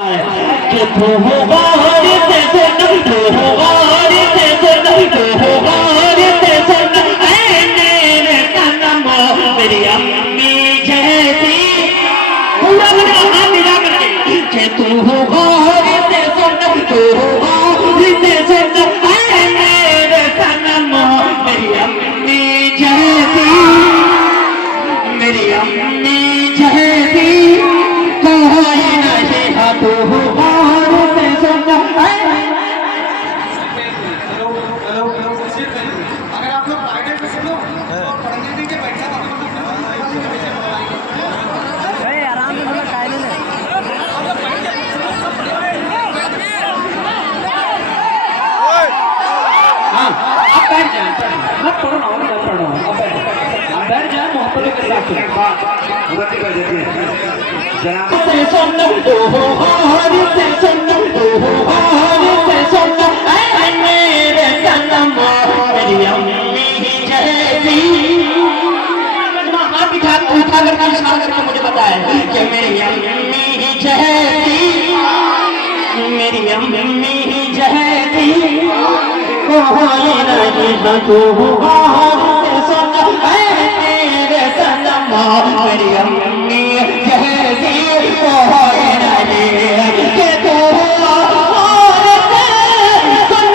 कि तू हो बाहर से सुन, तू हो बाहर से सुन, तू हो बाहर से सुन, ऐ मेरे सनम मेरी अम्मी जैसी पूरा बना मिला करके कि तू हो बाहर से सुन, तू हो बाहर से सुन, ऐ मेरे सनम मेरी अम्मी जैसी, मेरी अम्मी जैसी कोई नहीं है तू हो बाहर से सुन। अगर आप लोग फ्राइडे पे सुनो तो पढ़ने दीजिए पैसा आराम से थोड़ा कायदे में हाँ आप बैठ जाए, मत पढ़ो ना, मत पढ़ो, आप बैठ जाए मोहब्बत के साथ से सुन, तू हो बाहर से सुन, तू हो बाहर से सुन, ऐ मेरे सनम मेरी अम्मी जैसी। हाथ उठा करके इशारा करके मुझे बताए कि मेरी अम्मी जैसी, मेरी अम्मी जैसी कोई नहीं है तू हो बाहर से सुन, ऐ मेरे सनम मेरी अम्मी जैसी कोई नहीं है कि तू हो बाहर से सुन।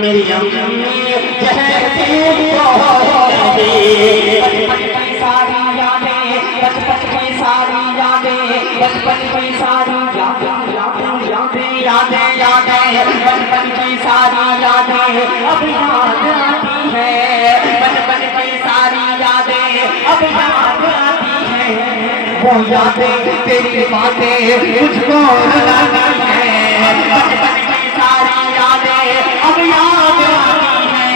मेरी अम्मी जैसी सारी यादें, बचपन की सारी यादें, बचपन की सारी यादें, यादें यादें, बचपन की सारी यादें अब याद आती है, बचपन की सारी यादें अब याद आती है, वो यादें तेरी बातें मुझको रुलाती है, बचपन की सारी यादें अब याद आती है,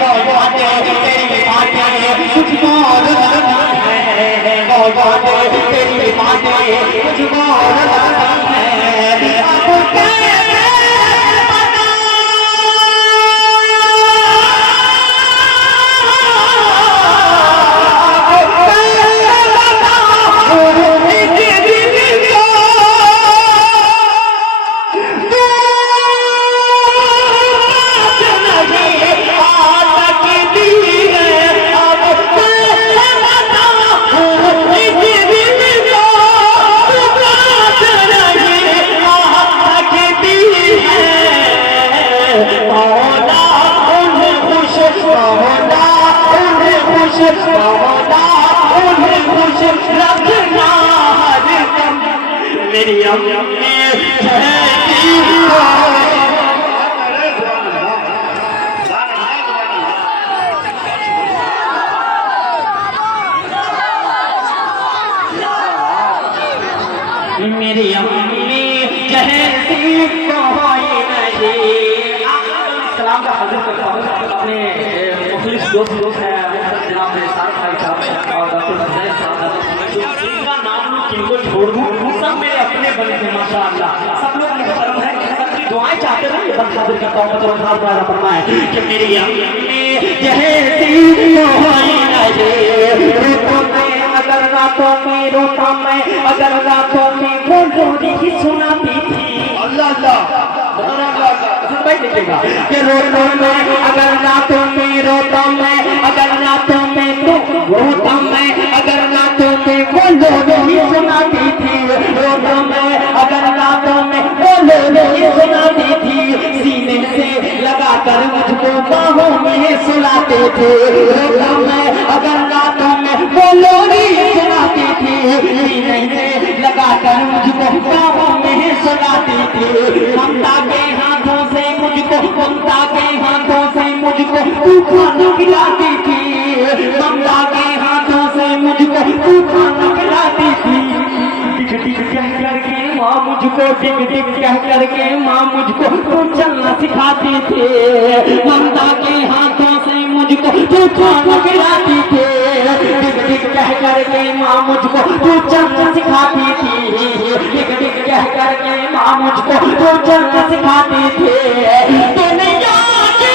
वो यादें तेरी बातें मुझको रुलाती है, वो यादें तेरी बातें मुझको रुलाती है। अब कैसे मेरी अम्मी जैसी मेरी अम्मी जैसी कोई नहीं। सलाम का हजर करता हूँ अपने मुखलिस दोस्त हैं जनाब सार भाई साहब और डॉक्टर हुसैन साहब, जिनका नाम किनको छोड़ दूँ सब मेरे अपने बने थे माशाअल्लाह, सब लोग मुझे पसंद है, सबकी दुआएं चाहते हैं। ये बस हाजिर करता हूँ तो खास बात करना है कि मेरी अम्मी जैसी कोई नहीं। रोता मैं अगर रातों में, रोता मैं अगर रातों में वो लोरी सुनाती थी, अल्लाह अल्लाह भाई लिखेगा कि रोता मैं अगर रातों में, रोता मैं अगर रातों में, तो रोता मैं अगर रातों में वो लोरी सुनाती थी, रोता मैं अगर रातों में वो लोरी सुनाती थी, सीने से लगा कर मुझको बाहों में सुलाते सिखाती थी। रोता मैं अगर रातों में वो लोरी सुनाती थी। सीने से लगाकर मुझको बाहों में सुलाती थी। ममता के हाथों से मुझको, ममता के हाथों से मुझको तू खाना खिलाती थी। ममता के हाथों से मुझको तू खाना खिलाती थी। टिक टिक कह करके माँ मुझको, टिक टिक कह करके माँ मुझको तू चलना सिखाती थी। ममता के हाथों से मुझको तू खाना खिलाती थी। टिक टिक कह करके माँ मुझको तू चलना सिखाती थी। टिक टिक कह करके माँ मुझको तू चलना सिखाती थी। दुनिया की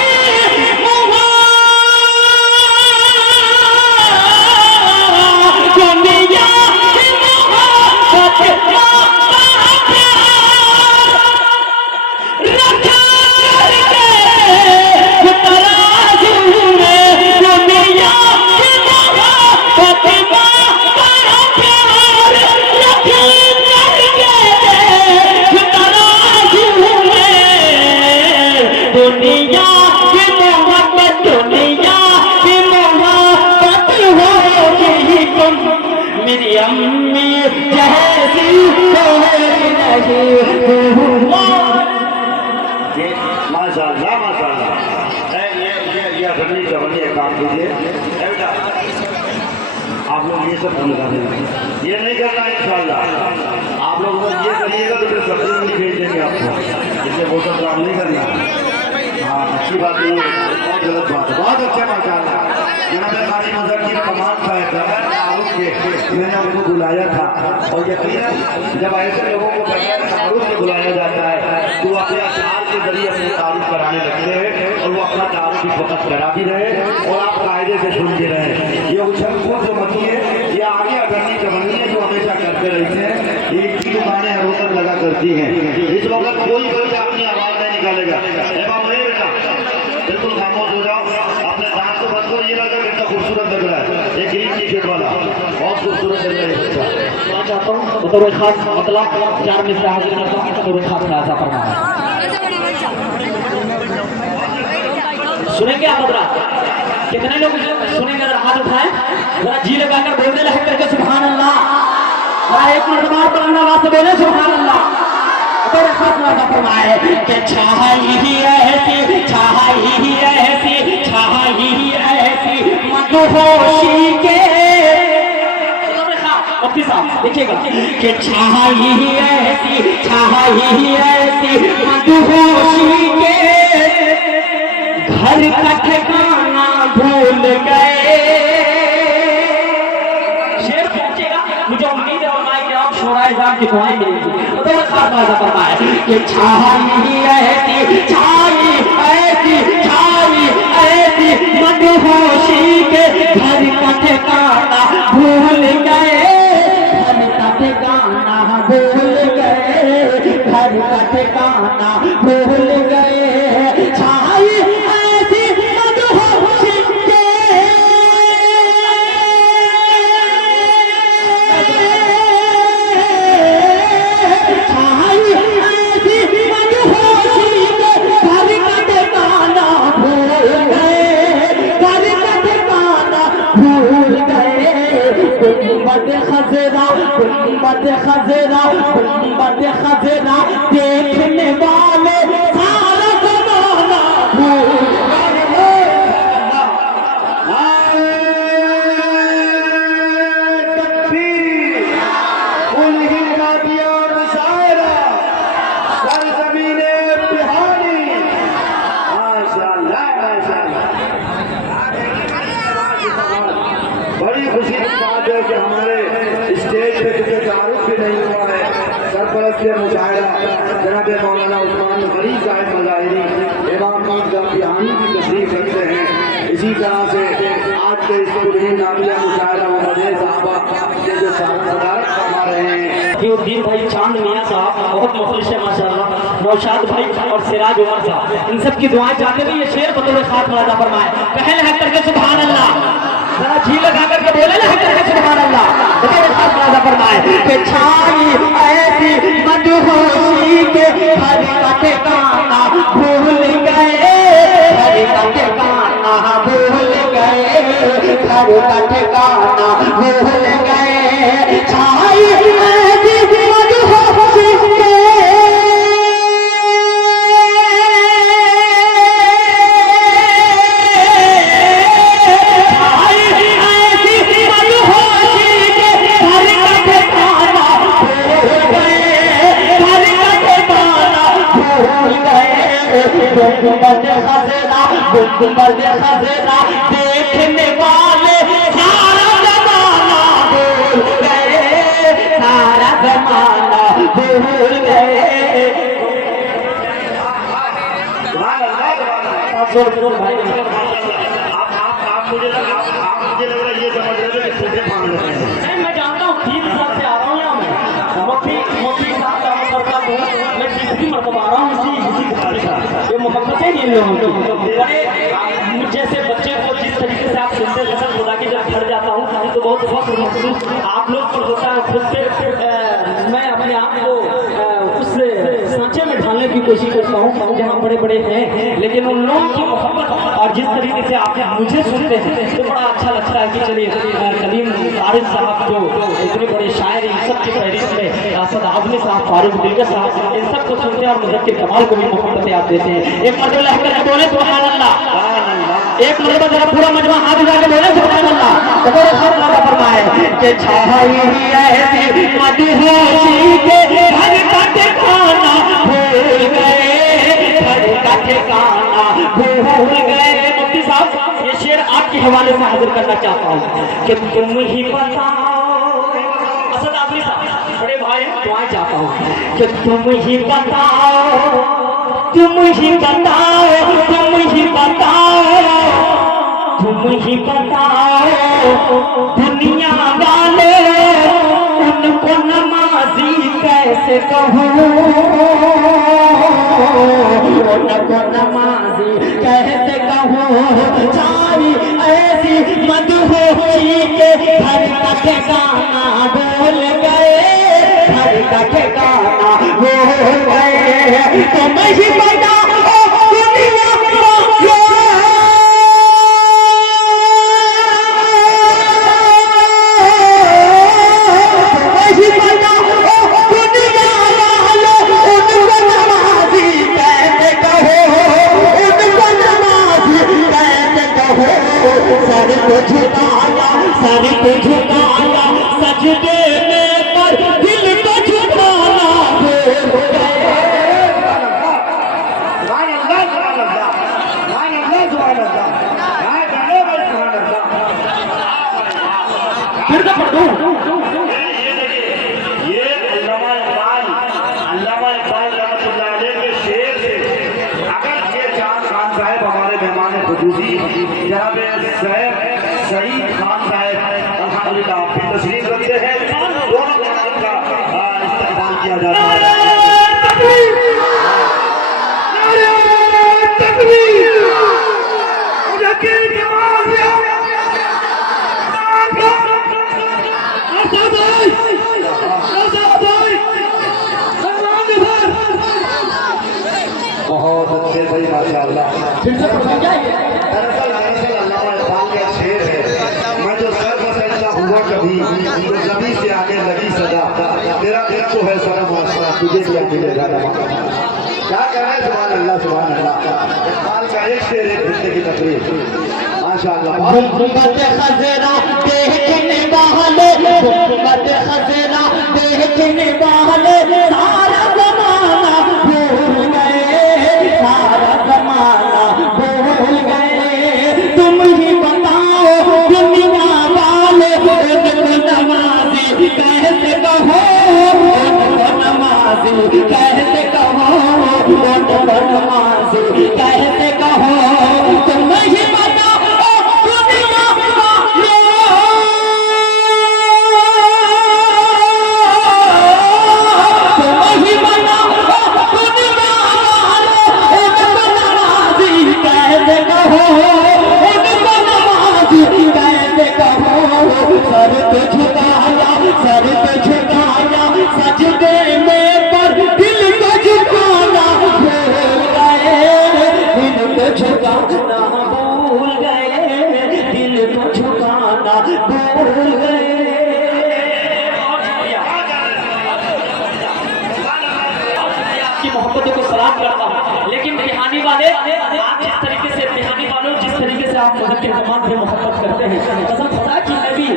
दुनिया की मोहब्बत रखा करके तराजू में। दुनिया की मोहब्बत बड़ा प्यार रखा करके तराजू में। दुनिया की मोहब्बत, दुनिया की मोहब्बत हो गई तुम मेरी अम्मी जैसी कोई नहीं। ये माशाल्लाह माशाल्लाह। ये अगली जवानी एक काम कीजिए बेटा, आप लोग ये सब बंद कर देना, ये नहीं करना इंशाल्लाह। आप लोग ये करिएगा तो फिर सब्जी नहीं भेज देंगे आपको, इसलिए वो सब काम नहीं करना। हाँ अच्छी बात नहीं है, बहुत गलत बात है। बहुत अच्छा माशाल्लाह। जनाब काजी मुज़क्किर कमाल साहब मैंने उनको बुलाया था, और यकीनन जब ऐसे लोगों को बगैर तारुफ से बुलाया जाता है तो वो अपने अशार के जरिए अपने तारुफ कराने लगते हैं, और वो अपना तारुफ भी फकत करा भी रहे और आप कायदे से सुनते रहे। ये उछल कूद जो मची है ये आगे अगरनी चमनी है जो हमेशा करते रहते हैं। एक की दुकानें हर वक्त लगा करती हैं। इस वक्त कोई बच्चा अपनी आवाज़ नहीं निकालेगा। बिल्कुल खामोश हो जाओ, अपने दांत को बंद करो। ये लगा कितना खूबसूरत लग रहा है, एक ग्रीन टी शर्ट वाला बहुत खूबसूरत लग रहा है बच्चा। मैं चाहता हूँ बतौर खास मतलब 4 में से हाजिर करता हूँ बतौर खास राजा फरमाया। सुनेंगे आप बदरा? कितने लोग सुनेंगे? अगर हाथ उठाए जरा जी लगाकर बोलने लगे करके सुभान अल्लाह। जरा एक मिनट बाद बुलंद आवाज से बोले सुभान अल्लाह। बतौर खास राजा फरमाए कि छाई ही ऐसी, छाई ही ऐसी, छाई ही ऐसी मदहोशी के। मुफ्ती साहब देखिएगा कि छाई ही ऐसी, छाई ही ऐसी मदहोशी के घर का ठिकाना भूल गए। शेर पहुंचेगा, मुझे उम्मीद है और आप शोराए जान की दुआएं मिलेगी। तो खास बात फरमाया कि छाई ही ऐसी, छाई ऐसी, छाई ऐसी मदहोशी के घर का ठिकाना भूल गए। ठिकाना भूल गए, घर का ठिकाना भूल गए। छाई ऐसी मदहोशी के छाई ऐसी मदहोशी के घर का ठिकाना भूल गए, घर का ठिकाना भूल गए। गुंबद खजरा, गुंबद खजरा, गुंबद खजरा देखने वाले सारा जमाना भूल गए। तकबीर उन्हीं नादिया मुशायरा सरजमीने बिहारी। माशाअल्लाह माशाअल्लाह। बड़ी खुशी की बात है कि हमारे स्टेज पे किसी तारुफ भी नहीं हुआ है। सरपरस्त मुशायरा जनाब मौलाना उस्मान गनी साहब मज़ाहिरी इमाम बिहारी की तशरीफ रखते हैं। इसी तरह से आज के इस पुरहीन नामिया मुशायरा मदे साहबा के जो सदारत फरमा रहे हैं उद्दीन भाई चांद मियाँ साहब बहुत मुखलिस है माशाअल्लाह। नौशाद भाई और सिराज उमर साहब इन सब की दुआएं चाहते हुए ये शेर बतौर खास राजा फरमाए। पहले है करके सुभान अल्लाह, जरा जी लगा करके बोले ना करके सुभान अल्लाह। बतौर खास राजा फरमाए कि छाई ऐसी मदहोशी के घर का ठिकाना भूल गए, घर का ठिकाना भूल घर का ठिकाना भूल गए छाई ऐसी मदहोशी के गुंबद खज़रा देखने वाले सारा ज़माना भूल गए, सारा ज़माना भूल गए। आप मुझे लग रहा है ये समझ रहे हैं कि सीधे मांग रहे हैं। मैं जानता हूँ 3 साल से आ रहा हूँ यहाँ मैं मोती साहब काम करता हूँ, मैं तीसरी मरतबा आ रहा हूँ इसी ये मोहब्बत है इन लोगों की। बड़े जैसे बच्चे को जिस तरीके से आप सुनते हैं खुदा की जब घर जाता हूँ तो बहुत फख्र महसूस आप लोग पर होता है। खुद से मैं अपने आप को उस सांचे में ढालने की कोशिश करता हूँ जहाँ बड़े बड़े हैं, लेकिन उन लोगों की मोहब्बत और जिस तरीके से आप मुझे सुनते हैं तो बड़ा अच्छा लगता है कि चलिए कलीम आरिफ साहब जो इतने बड़े शायर इन सब की फहरिस्त में असद आज़मी साहब, फारूक दिलकर साहब, इन सब को सुनते हैं और मदद के कमाल को भी मोहब्बत याद देते हैं। एक मरतबा कहकर बोले सुभान अल्लाह, एक मरतबा जरा पूरा मजमा हाथ उठा के बोले सुभान अल्लाह। तो बोले सब लोग फरमाए कि छाई ऐसी मदहोशी के घर का ठिकाना भूल गए, घर का ठिकाना भूल गए। मुफ्ती साहब ये शेर आपके हवाले से हाजिर करना चाहता हूँ कि तुम ही बताओ, असद आज़मी साहब बड़े भाई दुआएं चाहता हूँ कि तुम ही बताओ, तुम ही बताओ, तुम ही बताओ, तुम ही बताओ दुनिया वाले उनको नमाजी कैसे कहूँ, उनको नमाजी कैसे कहूँ। छाई ऐसी मदहोशी के घर का ठिकाना भूल गए, घर का ठिकाना भूल गए। तुम ही बताओ दुनिया सर को झुकाया सजदे में पर दिल को झुकाना भूल गए। फिर तो पढ़ दूं। ये अल्लामा इकबाल रहमतुल्लाह अलैह के शेर से अगर ये चांद खान साहब हमारे मेहमान खुसूसी जनाब सईद खान साहब अल्हम्दुलिल्लाह आप भी तशरीफ रखते हैं, दोनों का इस्तेमाल किया जाता है। बहुत अच्छे भाई माशाअल्लाह। दरअसल अल्लामा इकबाल का शेर है, मैं जो सर बसैला हुआ कभी तो नबी से आगे लगी सदा, तेरा तेरा तो है सारा माशा तुझे क्या मिलेगा क्या कह रहे हैं। सुभान अल्लाह सुभान अल्लाह। इकबाल का एक शेर एक घंटे की तकरीर माशाअल्लाह। गुंबद खज़रा देखने वाले, गुंबद खज़रा देखने वाले सारा ज़माना भूल गए, सारा ज़माना भूल गए। तुम ही बताओ दुनिया वाले उनको नमाज़ी कैसे कहो, उनको नमाज़ी कैसे कहो, उनको नमाज़ी कैसे कहो। तुम ही सर पे झुकाया सजदे में पर दिल जनाब मुज़क्किर कमाल से मोहब्बत करते हैं। कसम खुदा की मैं भी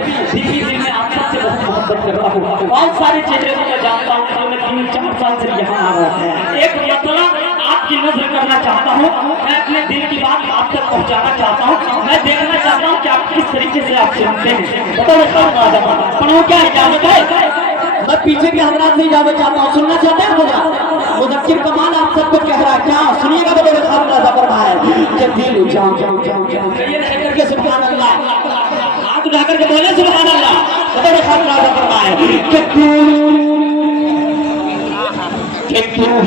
दिल में आप सबसे बहुत मोहब्बत करता हूँ। बहुत सारे चेहरे को मैं जानता हूँ जो मैं 3-4 साल से यहाँ आ रहा हूँ। एक मतलब आपकी नजर करना चाहता हूँ, मैं अपने दिल की बात आप तक पहुँचाना चाहता हूँ, मैं देखना चाहता हूँ कि आप किस तरीके से आप सुनते हैं। बताओ पढ़ो क्या इजाजत है? मैं पीछे के हजरात से इजाजत चाहता हूँ, सुनना चाहते हैं मुझे? मुज़क्किर कमाल आप सबको कह रहा है क्या? सुनिएगा तो मेरे खाब राजा फरमाए कि दिल जाओ जाओ जाओ जाओ ये नहीं करके सुभान अल्लाह हाथ उठा करके बोले सुभान अल्लाह। बताओ मेरे खाब राजा फरमाए कि तू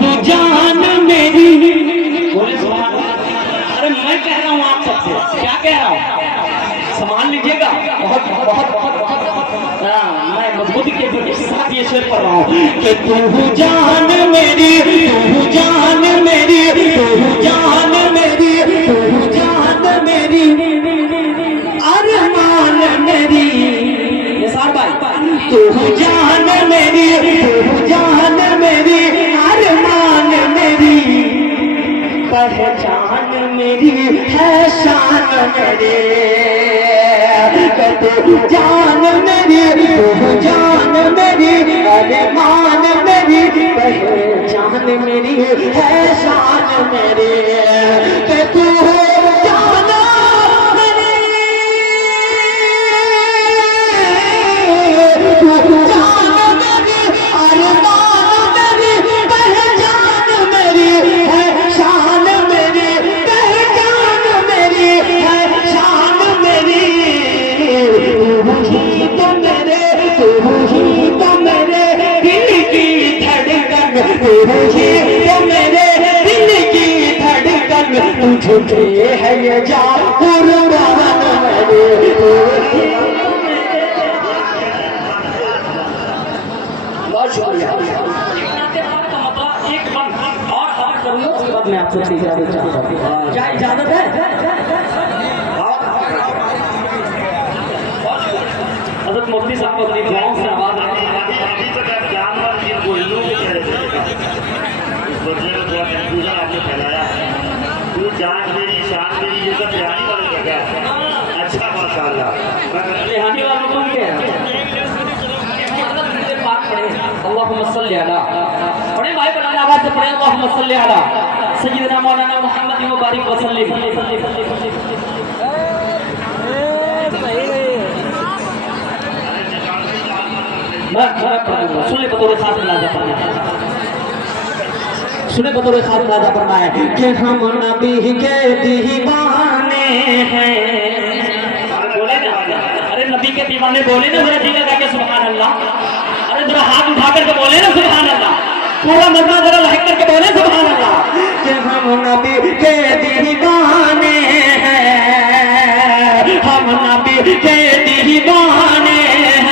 ही जान मेरी, बोले सुभान अल्लाह। अरे मैं कह रहा हूँ आप सबसे, क्या कह रहा हूँ संभाल लीजिएगा। बहुत बहुत बहुत बहुत मैं मजबूती के साथ ये शेर पढ़ रहा हूँ कि तू जान मेरी, तू जान मेरी, तू जान मेरी, तू जान मेरी, अरमान मेरी। ये साहब भाई तू जान मेरी, तू जान मेरी, अरमान मेरी, पहचान मेरी है शान मेरी। तू जान मेरी, तू जान मेरी, अरमान मेरी, पहचान मेरी है शान मेरी। तू जान मेरी, तू जान मेरी, अरमान मेरी, पहचान मेरी है शान मेरी, पहचान मेरी है शान मेरी। तू ही तो मेरे दिल की धड़कन, तू ही तो मेरे दिल की धड़कन, तुझे है ये जान कुर्बान मेरे। बहुत शुक्रिया। एक बंद और करूँगा, उसके बाद मैं आप सबसे इजाजत चाहता हूँ। क्या इजाजत है? हज़रत मुफ्ती साहब अपनी दुआओं से आवाज अभी तक आप जानवर की बोलियों में कह रहे थे, इस बच्चे को थोड़ा कंफ्यूजन आपने फैलाया है। तू जान मेरी शान मेरी ये सब बिहारी वाले का क्या? अच्छा माशाल्लाह। बिहारी वालों को क्या है? पाक पढ़े अल्लाहुम्मा सल्ली अला, पढ़े भाई बड़ा आवाज से पढ़े अल्लाहुम्मा सल्ली अला सय्यदना मौलाना मुहम्मद व बारिक वसल्लिम। सुने बतौर खास राजा फरमाए, सुने बतौर खास राजा फरमाए कि हम नबी के दीवाने हैं। बोले ना, अरे नबी के दीवाने बोले ना, जरा दिल लगा के सुभान अल्लाह। अरे जरा हाथ उठा करके बोले ना सुभान अल्लाह, पूरा मजमा जरा लहक करके बोले सुभान अल्लाह कि हम नबी के दीवाने हैं, हम नबी के दीवाने हैं,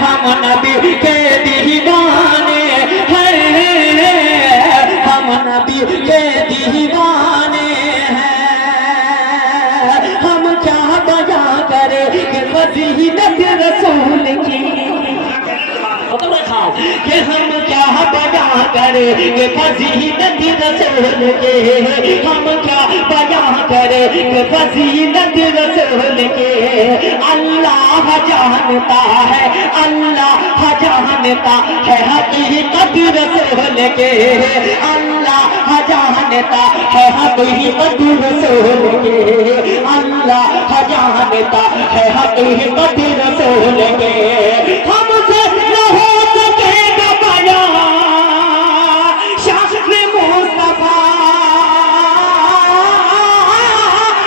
हम नबी के दीवाने हैं, हम नबी के दीवाने हैं। हम क्या बजा करे कि फजीलत रसूल की, कि हम क्या बजा करे कि फजीलत रसूल के, हम क्या बजा करे कि फजीलत रसूल के। अल्लाह जानता है, अल्लाह जानता है हकीकत रसूल के, अल्लाह जानता है हकीकत रसूल के, अल्लाह जानता है हकीकत रसूल के। हमसे न हो सकेगा बयां शान मुस्तफा,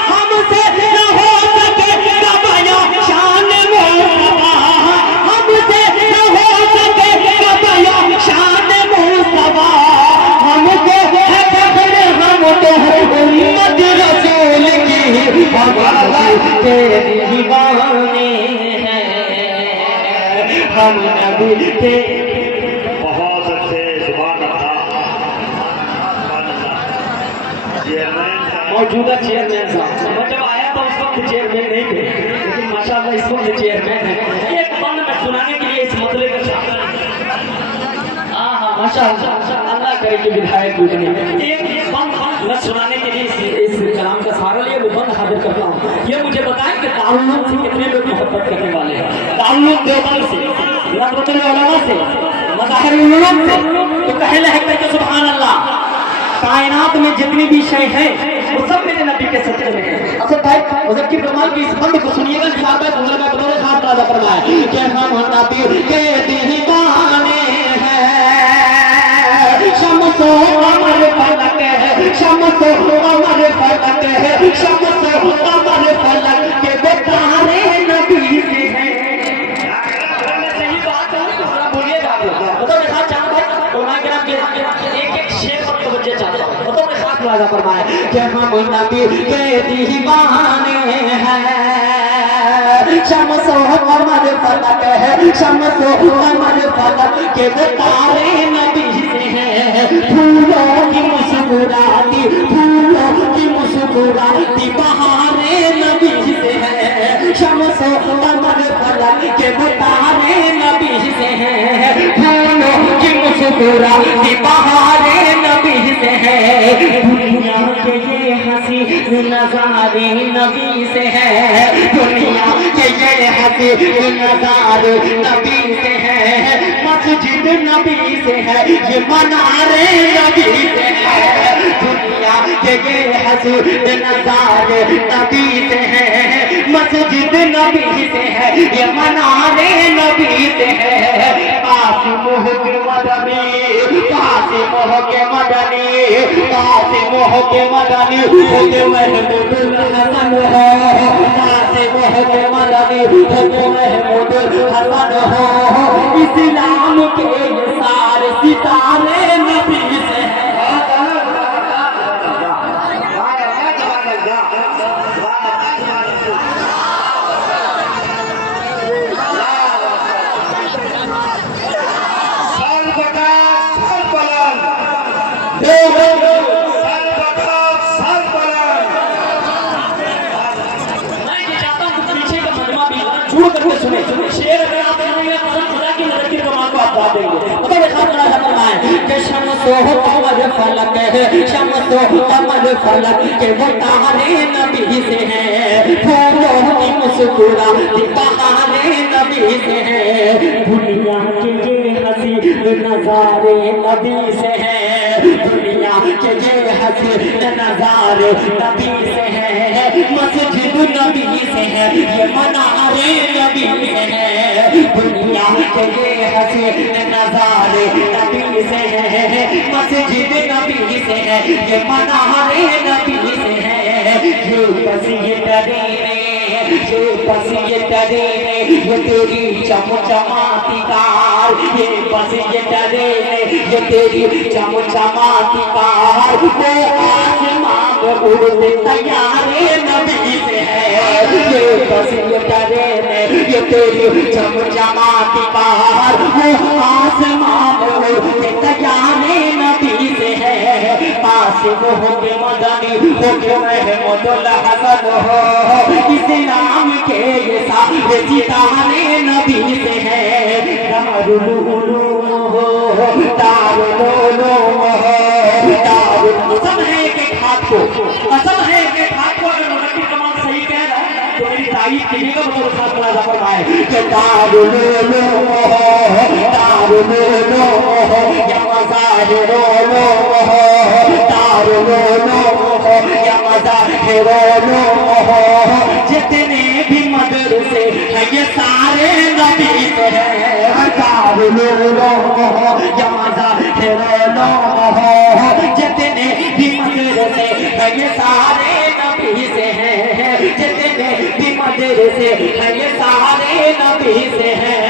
हमसे न हो सकेगा बयां शान मुस्तफा, हमसे न हो सकेगा बयां शान मुस्तफा। हमसे है फख्र, हम तो है उम्मत रसूल की, हम के दीवाने हैं, हम नबी के। बहुत अच्छे सुभान अल्लाह। मौजूदा चेयरमैन साहब, मैं जब आया था उस वक्त चेयरमैन नहीं थे, लेकिन माशाल्लाह इस वक्त चेयरमैन है। एक बंद में सुनाने के लिए इस मतले का माशाल्लाह अल्लाह करे कि विधायक गुजरे, एक बंद में सुनाने के के लिए इस कलाम का सहारा लिया वो बंद हाजिर करता हूँ। ये मुझे बताएं कि दारुल उलूम से कितने लोग मोहब्बत करने वाले हैं? दारुल उलूम देवबंद से, नज़रतुल उलमा से, मज़ाहिरुल उलूम से, तो कहे लहकर के सुभान अल्लाह। कायनात में जितनी भी शय है वो सब मेरे नबी के सत्य में है। अच्छा भाई उधर की प्रमाण की इस बंद को सुनिएगा। चार बार बोलने में बतौर खास राजा फरमाया कि हम नबी के दीवाने हैं, शम्सो अमर फलक है, शम्सो अमर फलक है, शम्सो अमर फलक के बेतारे नबी से हैं। सही बात है, थोड़ा बोलिएगा आप लोग। बताओ देखा चार भाई उलमा के नाम एक एक शेर पर तवज्जो चाहता हूं। बताओ देखा राजा फरमाया कि हम नबी के दीवाने हैं, शम्सो अमर फलक है, शम्सो अमर फलक के बेतारे नबी से हैं। फूलों की मुस्कुराती, फूलों की मुस्कुराती बहारे नबी से हैं, शम्सो अमर फलक के बेतारे नबी से हैं। फूलों की मुस्कुराती बहारे नबी से हैं। दुनिया के ये हंसी नजारे नबी से है, दुनिया के ये हंसी नजारे नबी से है। मस्जिद नबी से है, ये मनारे नबी से है। दुनिया के ये हंसी नजारे नबी से है, मस्जिद नबी से है, ये मनारे नबी से है। पास मोह के मदनी, पास मोह के मदनी, पास मोह के मदनी होते महमूदुल हसन हो, पास मोह के मदनी होते महमूदुल हसन हो। इस्लाम के ये सारे सितारे नबी से हैं। सुने शेर अगर आप सुनेंगे तो खुदा की मदद की प्रमाण को आप गा देंगे। मतलब एक हाथ बड़ा खत्म है कि शम्सो अमर फलक है, शम्सो अमर फलक के वो तारे नबी से हैं। फूलों की मुस्कुराती बहारे नबी से हैं। दुनिया के ये हंसी नजारे नबी से हैं, दुनिया के ये हंसी नजारे नबी से हैं। मस्जिद नबी से है, ये मनारे नबी से है। दुनिया के ये हंसी नजारे नबी से है, मस्जिद नबी से है, ये मनारे नबी से है। ये पसीने ये पसीने ये तेरी चमचमाती कार, ये पसीने ये तेरी चमचमाती कार। वो आसमां में उड़ते तैयारे नबी से है। ये पसीने ये तेरी चमचमाती कार, वो आसमां में उड़ते तैयारे नबी से है। पास मोह के मदनी हो के महमूदुल हसन हो, इस्लाम के ये सारे सितारे नबी से है। दारुल उलूम हो, दारुल उलूम हो, दारुल कसम है कि खाक को, कसम है कि खाक को अगर मुनक्किर कमाल सही कह रहा है तो मेरी तारीफ कीजिएगा। मतलब साथ बड़ा जफर भाई कि दारुल उलूम हो, दारुल उलूम हो, या मज़ाहिरुल उलूम हो, दारुल उलूम हो, या मज़ाहिरुल उलूम हो। जितने भी मदरसे हैं ये सारे नबी से हैं। दारुल उलूम हो, या मज़ाहिरुल उलूम हो, जितने भी मदरसे हैं ये सारे नबी से हैं। जितने भी मदरसे हैं ये सारे नबी से हैं।